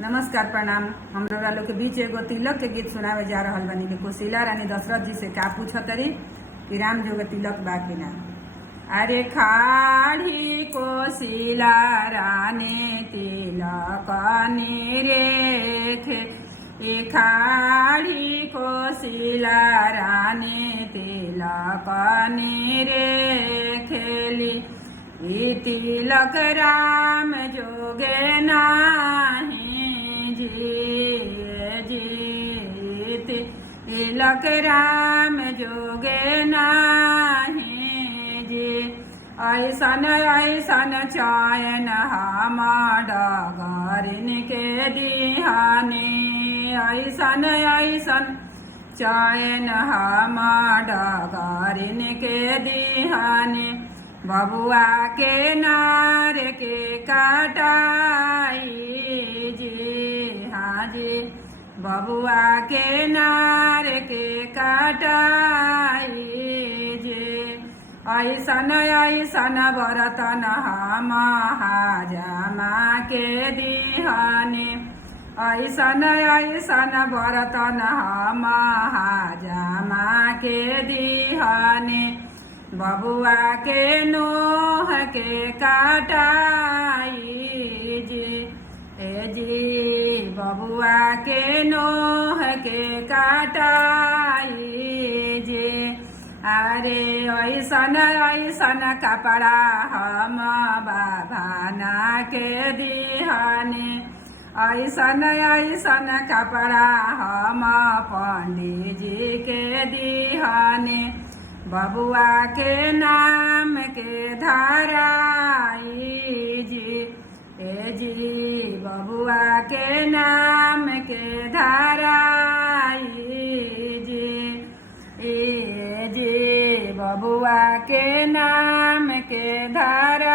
नमस्कार प्रणाम। हम लोग के बीच एगो तिलक के गीत सुनावे जा रहल बानी कि कोशिला रानी दशरथ जी से का पूछतरी कि राम जोग तिलक बा कि ना। अरे खाड़ी कोशिला रानी तिलक निरेखे, ए खाड़ी कोशिला रानी तिलक निरेखेली, ई तिलक राम जोगे नाही तिलक राम जोगे नाही जी। ऐसन ऐसन चयन हम डगरिन के दिहाने, ऐसन ऐसन चयन हम डगरिन के दिहाने, बबुआ के नार के काटाई जी। हाँ जी, बबुआ के नार के काटाई जी। ऐसन ऐसन बरतन हम हाजमा के दिहाने, ऐसन ऐसन बरतन हम हाजमा के दिहाने, बबुआ के नोह के काटाई जी। ए जी, बबुआ के नोह के काटाई जी। अरे ऐसन ऐसन कपड़ा हम बाभाना के दिहाने, ऐसन ऐसन कपड़ा हम पंडित जी के दिहाने, बबुआ के नाम के धराई जी। ए जी, बबुआ के नाम के धराई जी। ए जी, बबुआ के नाम के धराई।